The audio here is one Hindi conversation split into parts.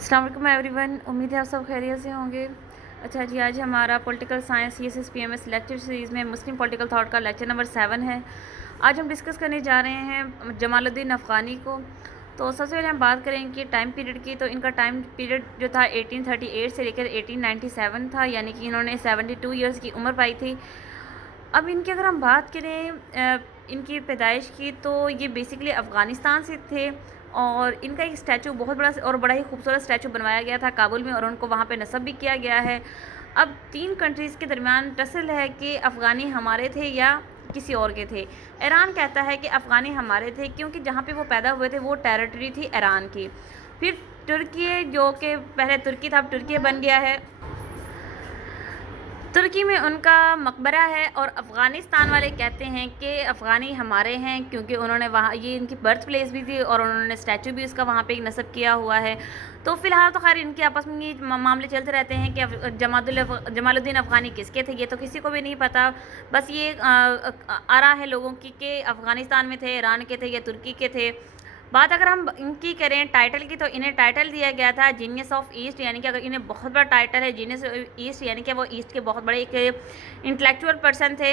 अस्सलाम वालेकुम एवरीवन। उम्मीद है आप सब खैरियत से होंगे। अच्छा जी, आज हमारा political science CSS lecture series में मुस्लिम पॉलिटिकल थॉट का लेक्चर नंबर 7 है। आज हम डिस्कस करने जा रहे हैं जमालुद्दीन अफ़गानी को। तो सबसे पहले हम बात करें कि टाइम पीरियड की। तो इनका टाइम पीरियड जो था 1838 से लेकर 1897 था, यानी कि इन्होंने 72 ईयर्स की उम्र पाई थी। अब इनकी अगर हम बात करें इनकी पैदाइश की, तो ये बेसिकली अफ़गानिस्तान से थे और इनका एक स्टैचू बहुत बड़ा और बड़ा ही खूबसूरत स्टैचू बनवाया गया था काबुल में, और उनको वहाँ पे नस्ब भी किया गया है। अब 3 कंट्रीज़ के दरमियान टसल है कि अफ़गानी हमारे थे या किसी और के थे। ईरान कहता है कि अफ़गानी हमारे थे, क्योंकि जहाँ पे वो पैदा हुए थे वो टेरिटरी थी ईरान की। फिर तुर्की, जो कि पहले तुर्की था, अब तुर्की बन गया है। तुर्की में उनका मकबरा है और अफ़गानिस्तान वाले कहते हैं कि अफ़गानी हमारे हैं, क्योंकि उन्होंने वहाँ, ये इनकी बर्थ प्लेस भी थी और उन्होंने स्टैचू भी उसका वहाँ पे एक नस्ब किया हुआ है। तो फ़िलहाल तो खैर इनके आपस में ये मामले चलते रहते हैं कि जमालुद्दीन अफ़गानी किसके थे, ये तो किसी को भी नहीं पता। बस ये आरा है लोगों की कि अफ़गानिस्तान में थे, ईरान के थे या तुर्की के थे। बात अगर हम इनकी करें टाइटल की, तो इन्हें टाइटल दिया गया था जीनियस ऑफ ईस्ट, यानी कि अगर इन्हें बहुत बड़ा टाइटल है जीनियस ईस्ट, यानी कि वो ईस्ट के बहुत बड़े एक इंटेलेक्चुअल पर्सन थे।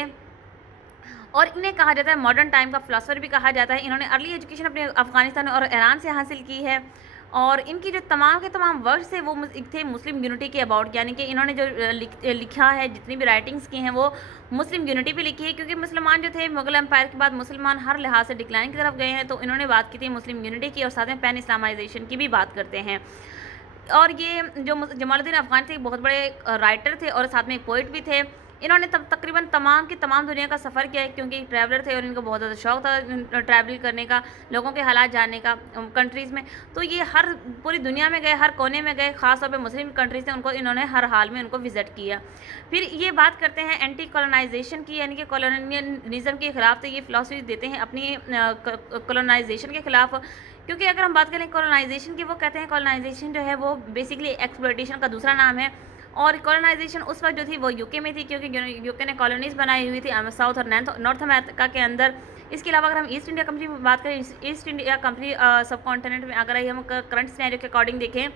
और इन्हें कहा जाता है मॉडर्न टाइम का फ़िलासफ़र भी कहा जाता है। इन्होंने अर्ली एजुकेशन अपने अफ़गानिस्तान और ईरान से हासिल की है, और इनकी जो तमाम के तमाम वर्क्स थे वो थे मुस्लिम यूनिटी के अबाउट, यानी कि इन्होंने जो लिखा है, जितनी भी राइटिंग्स की हैं वो मुस्लिम यूनिटी पे लिखी है, क्योंकि मुसलमान जो थे मुगल एम्पायर के बाद मुसलमान हर लिहाज से डिक्लाइन की तरफ गए हैं। तो इन्होंने बात की थी मुस्लिम यूनिटी की, और साथ में पैन इस्लामाइजेशन की भी बात करते हैं। और ये जो जमालुद्दीन अफ़गानी थे बहुत बड़े राइटर थे और साथ में एक पोइट भी थे। इन्होंने तब तकरीबन तमाम की तमाम दुनिया का सफ़र किया है, क्योंकि ट्रैवलर थे और इनको बहुत ज़्यादा शौक़ था ट्रैवल करने का, लोगों के हालात जानने का कंट्रीज़ में। तो ये हर पूरी दुनिया में गए, हर कोने में गए, ख़ास तौर पे मुस्लिम कंट्रीज़ थे उनको इन्होंने हर हाल में उनको विज़िट किया। फिर ये बात करते हैं एंटी कॉलोनाइजेशन की, यानी कि कॉलोनियलिज़म के ख़िलाफ़। तो ये फ़िलासफ़ी देते हैं अपनी कॉलोनाइजेशन के ख़िलाफ़, क्योंकि अगर हम बात करें कॉलोनाइजेशन की, वो कहते हैं कॉलोनाइजेशन जो है वो बेसिकली एक्सप्लॉयटेशन का दूसरा नाम है। और कॉलोनाइजेशन उस वक्त जो थी वो यूके में थी, क्योंकि यूके ने कॉलोनीज़ बनाई हुई थी साउथ और नॉर्थ अमेरिका के अंदर। इसके अलावा अगर हम ईस्ट इंडिया कंपनी की बात करें, ईस्ट इंडिया कंपनी सब कॉन्टिनेंट में अगर हम करंट सिनेरियो के अकॉर्डिंग देखें,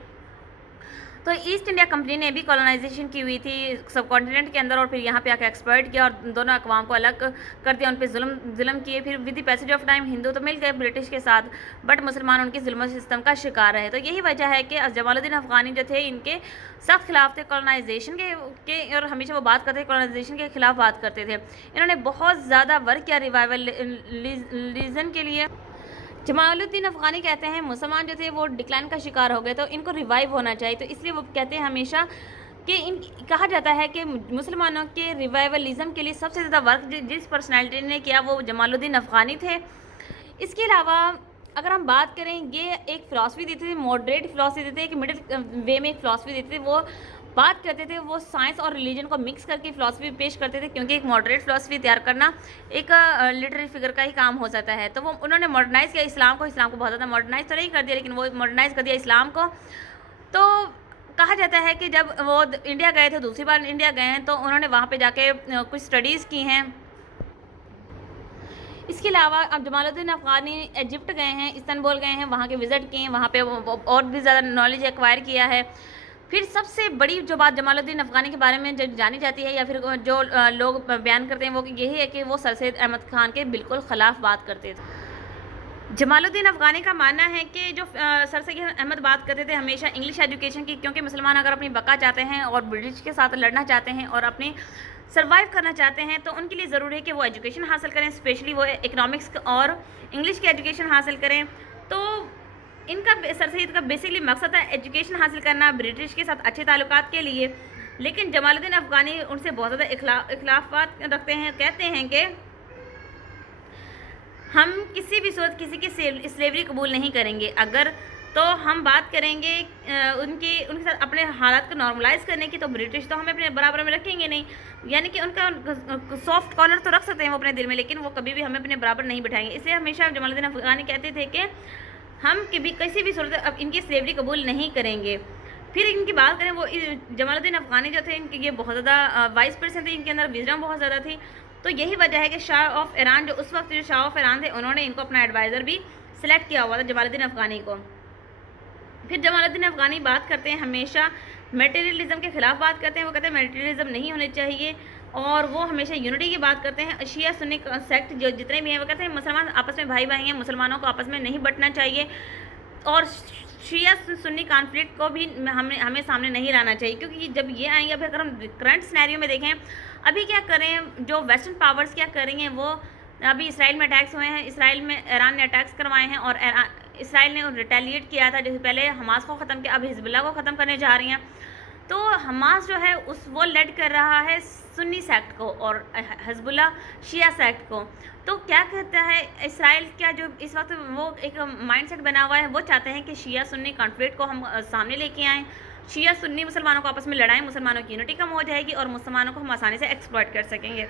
तो ईस्ट इंडिया कंपनी ने भी कॉलोनाइजेशन की हुई थी सब कॉन्टिनेंट के अंदर, और फिर यहाँ पे आके एक्सपर्ट किया और दोनों अक़वाम को अलग कर दिया, उन पर जुल्म किए। फिर with the passage of time Hindu तो मिल गए ब्रिटिश के साथ, बट मुसलमान उनके जुल्म सिस्टम का शिकार रहे। तो यही वजह है कि जमालुद्दीन अफ़गानी जो थे इनके सख्त खिलाफ थे कॉलोनाइजेशन के और हमेशा वो बात करते थे, कॉलोनाइजेशन के खिलाफ बात करते थे। इन्होंने बहुत ज़्यादा वर्क किया रिवाइवलिज़म के लिए। जमालुद्दीन अफ़गानी कहते हैं मुसलमान जो थे वो डिक्लाइन का शिकार हो गए, तो इनको रिवाइव होना चाहिए। तो इसलिए वो कहते हैं हमेशा कि कहा जाता है कि मुसलमानों के रिवाइवलिज़म के लिए सबसे ज़्यादा वर्क जिस पर्सनैलिटी ने किया वो जमालुद्दीन अफ़गानी थे। इसके अलावा अगर हम बात करें, ये एक फ़िलासफ़ी देते थे, मॉडरेट फ़िलासफ़ी देते थे, एक मिडिल वे में एक फ़िलासफ़ी देते थे। वो बात करते थे, वो साइंस और रिलीजन को मिक्स करके फ़िलासफ़ी पेश करते थे, क्योंकि एक मॉडरेट फ़िलासफ़ी तैयार करना एक लिटरेरी फिगर का ही काम हो जाता है। तो वो उन्होंने मॉडर्नाइज़ किया इस्लाम को बहुत ज़्यादा मॉडर्नाइज़ तो नहीं कर दिया, लेकिन वो मॉडर्नाइज़ कर दिया इस्लाम को। तो कहा जाता है कि जब वो इंडिया गए थे, दूसरी बार इंडिया गए हैं, तो उन्होंने वहाँ पे जाके कुछ स्टडीज़ की हैं। इसके अलावा अब जमालुद्दीन अफ़गानी इजिप्ट गए हैं, इस्तांबुल गए हैं, वहाँ के विज़िट किए हैं, वहाँ पे और भी ज़्यादा नॉलेज एक्वायर किया है। फिर सबसे बड़ी जो बात जमालुद्दीन अफ़गानी के बारे में जो जानी जाती है, या फिर जो लोग बयान करते हैं, वो यही है कि वो सर सैयद अहमद ख़ान के बिल्कुल ख़िलाफ़ बात करते थे। जमालुद्दीन अफ़गानी का मानना है कि जो सर सैयद अहमद बात करते थे हमेशा इंग्लिश एजुकेशन की, क्योंकि मुसलमान अगर अपनी बका चाहते हैं और ब्रिटिश के साथ लड़ना चाहते हैं और अपनी सर्वाइव करना चाहते हैं, तो उनके लिए ज़रूरी है कि वो एजुकेशन हासिल करें, स्पेशली वो इकोनॉमिक्स और इंग्लिश की एजुकेशन हासिल करें। तो इनका सर सैयद का बेसिकली मकसद है एजुकेशन हासिल करना ब्रिटिश के साथ अच्छे ताल्लुकात के लिए। लेकिन जमालुद्दीन अफ़गानी उनसे बहुत ज़्यादा इख्लाफात रखते हैं, कहते हैं कि हम किसी भी सूरत किसी की स्लेवरी कबूल नहीं करेंगे। अगर तो हम बात करेंगे उनके साथ अपने हालात को नॉर्मलाइज़ करने की, तो ब्रिटिश तो हमें अपने बराबर में रखेंगे नहीं, यानी कि उनका सॉफ्ट कॉर्नर तो रख सकते हैं वो अपने दिल में, लेकिन वो कभी भी हमें अपने बराबर नहीं बिठाएंगे। इसलिए हमेशा जमालुद्दीन अफ़गानी कहते थे कि हम किसी भी सूरत अब इनकी स्लेवरी कबूल नहीं करेंगे। फिर इनकी बात करें, वो जमालुद्दीन अफ़गानी जो थे इनके ये बहुत ज़्यादा वाइस पर्सन थे, इनके अंदर विजडम बहुत ज़्यादा थी। तो यही वजह है कि शाह ऑफ ईरान जो उस वक्त जो शाह ऑफ ईरान थे, उन्होंने इनको अपना एडवाइज़र भी सिलेक्ट किया हुआ था जमालुद्दीन अफ़गानी को। फिर जमालुद्दीन अफ़गानी बात करते हैं हमेशा मटेरियलिज़म के ख़िलाफ़ बात करते हैं। वो कहते हैं मटेरियलिज़म नहीं होने चाहिए, और वो हमेशा यूनिटी की बात करते हैं। शिया सुन्नी सेक्ट जो जितने भी हैं वो कहते हैं मुसलमान आपस में भाई भाई हैं, मुसलमानों को आपस में नहीं बंटना चाहिए, और शिया सुन्नी कॉन्फ्लिक्ट को भी हमें सामने नहीं लाना चाहिए, क्योंकि जब ये आएंगे, अभी अगर हम करंट सिनेरियो में देखें, अभी क्या करें, जो वेस्टर्न पावर्स क्या करेंगे, वो अभी इसराइल में अटैक्स हुए हैं, इसराइल में ईरान ने अटैक्स करवाए हैं, और इसराइल ने रिटेलिएट किया था, जैसे पहले हमास को ख़त्म किया, अब हिजबुल्लाह को ख़त्म करने जा रही हैं। तो हमास जो है वो लेड कर रहा है सुन्नी सेक्ट को, और हिजबुल्लाह शिया सेक्ट को। तो क्या कहता है इसराइल, क्या जो इस वक्त वो एक माइंडसेट बना हुआ है, वो चाहते हैं कि शिया सुन्नी कॉन्फ्लिक्ट को हम सामने लेके आएँ, शिया सुन्नी मुसलमानों को आपस में लड़ाएं, मुसलमानों की यूनिटी कम हो जाएगी और मुसलमानों को हम आसानी से एक्सप्लॉइट कर सकेंगे।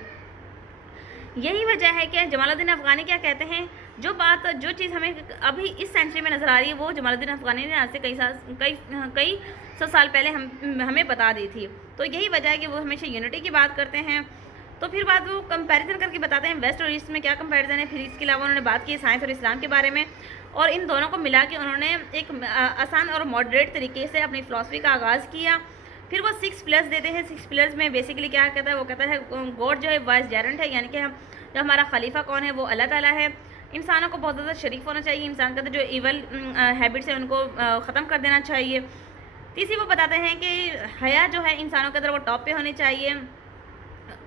यही वजह है कि जमालुद्दीन अफ़गानी क्या कहते हैं, जो चीज़ हमें अभी इस सेंचुरी में नज़र आ रही है, वो जमालुद्दीन अफ़गानी ने आज से कई सौ साल पहले हमें बता दी थी। तो यही वजह है कि वो हमेशा यूनिटी की बात करते हैं। तो फिर बात वो कंपैरिजन करके बताते हैं वेस्ट और ईस्ट में क्या कंपैरिजन है। फिर इसके अलावा उन्होंने बात की साइंस और इस्लाम के बारे में, और इन दोनों को मिला के उन्होंने एक आसान और मॉडरेट तरीके से अपनी फ़िलासफ़ी का आगाज़ किया। फिर वो 6 पिलर्स देते हैं। 6 पिलर्स में बेसिकली क्या कहता है, वो कहता है गॉड जो है वाइस जेरेंट है, यानी कि जो हमारा खलीफा कौन है, वो अल्लाह ताला है। इंसानों को बहुत ज़्यादा शरीफ होना चाहिए, इंसान का जो इवल हैबिट्स है उनको ख़त्म कर देना चाहिए। तीसरी वो बताते हैं कि हया जो है इंसानों के अंदर वो टॉप पे होनी चाहिए,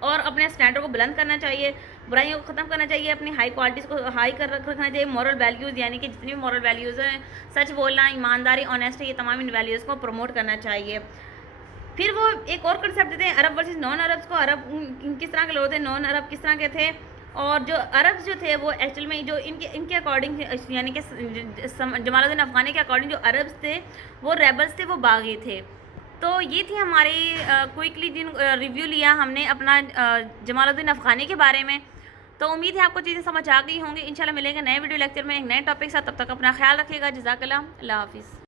और अपने स्टैंडर्ड को बुलंद करना चाहिए, बुराइयों को ख़त्म करना चाहिए, अपनी हाई क्वालिटीज़ को हाई कर रखना चाहिए। मॉरल वैल्यूज़, यानी कि जितनी भी मॉरल वैल्यूज़ हैं, सच बोलना, ईमानदारी, ऑनेस्टी, ये तमाम इन वैल्यूज़ को प्रमोट करना चाहिए। फिर वो एक और कंसेप्ट देते हैं अरब वर्सेस नॉन अरब्स को। अरब किस तरह के लोग थे, नॉन अरब किस तरह के थे, और जो अरब्स जो थे वो एक्चुअल में जो इनके अकॉर्डिंग, यानी कि जमालुद्दीन अफ़गानी के अकॉर्डिंग जो अरब्स थे वो रेबल्स थे, वो बागी थे। तो ये थी हमारी क्विकली जिन रिव्यू लिया हमने अपना जमालुद्दीन अफ़गानी के बारे में। तो उम्मीद है आपको चीज़ें समझ आ गई होंगी। इंशाल्लाह मिलेंगे नए वीडियो लेक्चर में एक नए टॉपिक साथ। तब तक अपना ख्याल रखिएगा। जज़ाकल्लाह, अल्लाह हाफ़िज़।